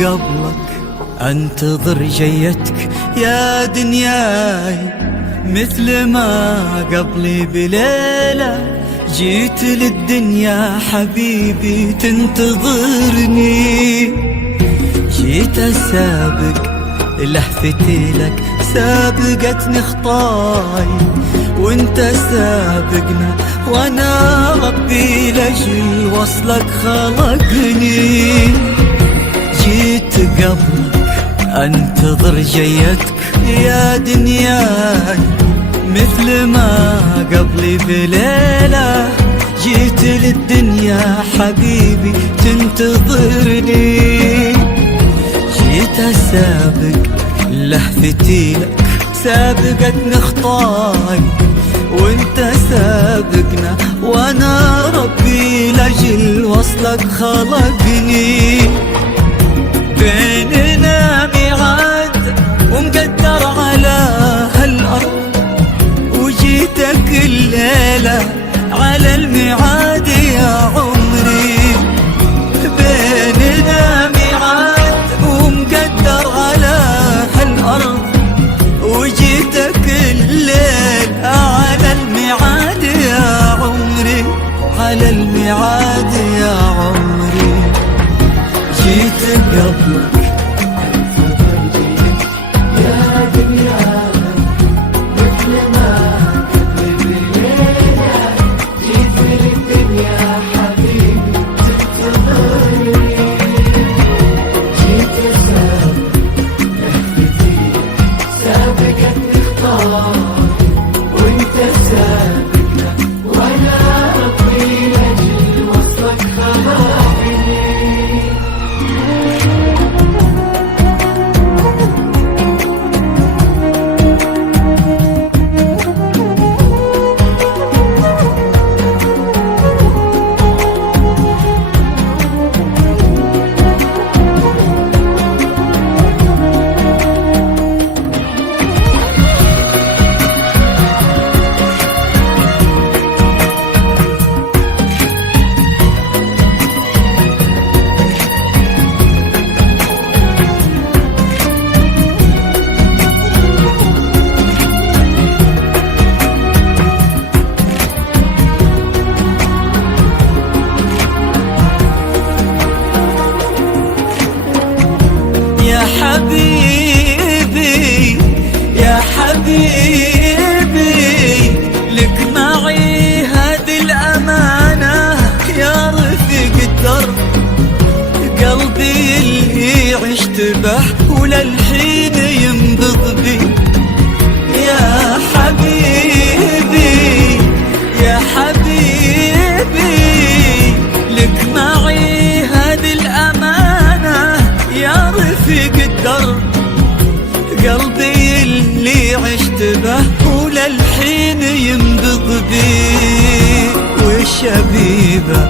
قبلك انتظر جيتك يا دنياي، مثل ما قبلي بليلة جيت للدنيا حبيبي تنتظرني. جيت اسابق لهفتي لك سابقتني خطاي، وانت سابقنا وانا ربي لاجل وصلك خلقني. جيت قبلك انتظر جيتك يا دنياي، مثل ما قبلي بليلة جيت للدنيا حبيبي تنتظرني. جيت اسابق لهفتي لك سابقتني خطاي، وانت سابقنا وانا ربي لاجل وصلك خلقني. بيننا ميعاد ومقدر على هالارض، وجيتك الليلة على الميعاد يا عمري. بيننا ميعاد ومقدر على هالارض، وجيتك الليل على الميعاد يا عمري، على الميعاد يا عمري. جيت قبلك يا دنيا، مثل ما قبلي بليلة جيت للدنيا حبيبي تنتظرني. جيت اسابق لهفتي سابقتني خطاي، وانت سابقنا وانا ربي لاجل وصلك خلقني. يا حبيبي يا حبيبي، لك معي هذه الأمانة يا رفيق الدرب. قلبي اللي عشت به وللحين ينبض بي. يا حبيبي يا حبيبي، لك معي هذه الأمانة يا رفيق الدرب. قلبي اللي عشت به وللحين ينبض بي. والشبيبة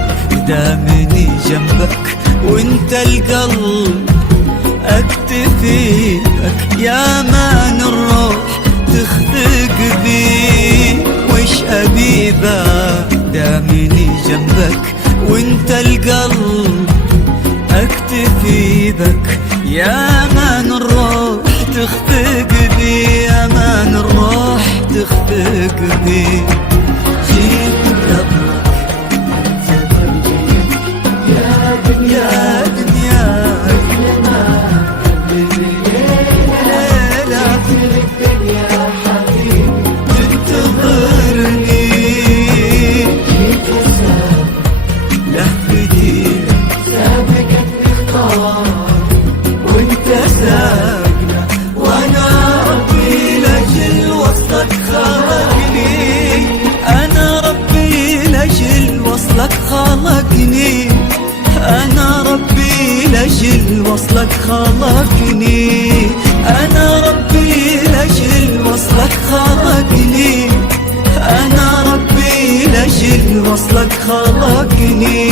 دامني جنبك وانت القلب اكتفي بك، يا مان الروح تخفق بي. والشبيبة دامني جنبك وانت القلب اكتفي بك، يا مان الروح تخفق بي، يا مان الروح تخفق بي. جيت قبلك يا دنيا، دنيا ليلة الدنيا حبيبي تنتظرني. جيت اسابق لهفتي سابقتني خطاي، وانت سابقنا وانا ربي لاجل وصلك خلقني. انا ربي لاجل وصلك خلقني، انا ربي لاجل وصلك خلقني، انا ربي لاجل وصلك خلقني، انا ربي لاجل وصلك خلقني،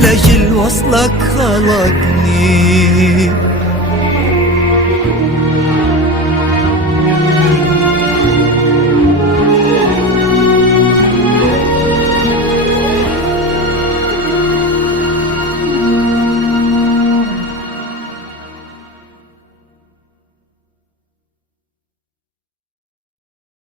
لاجل وصلك خلقني.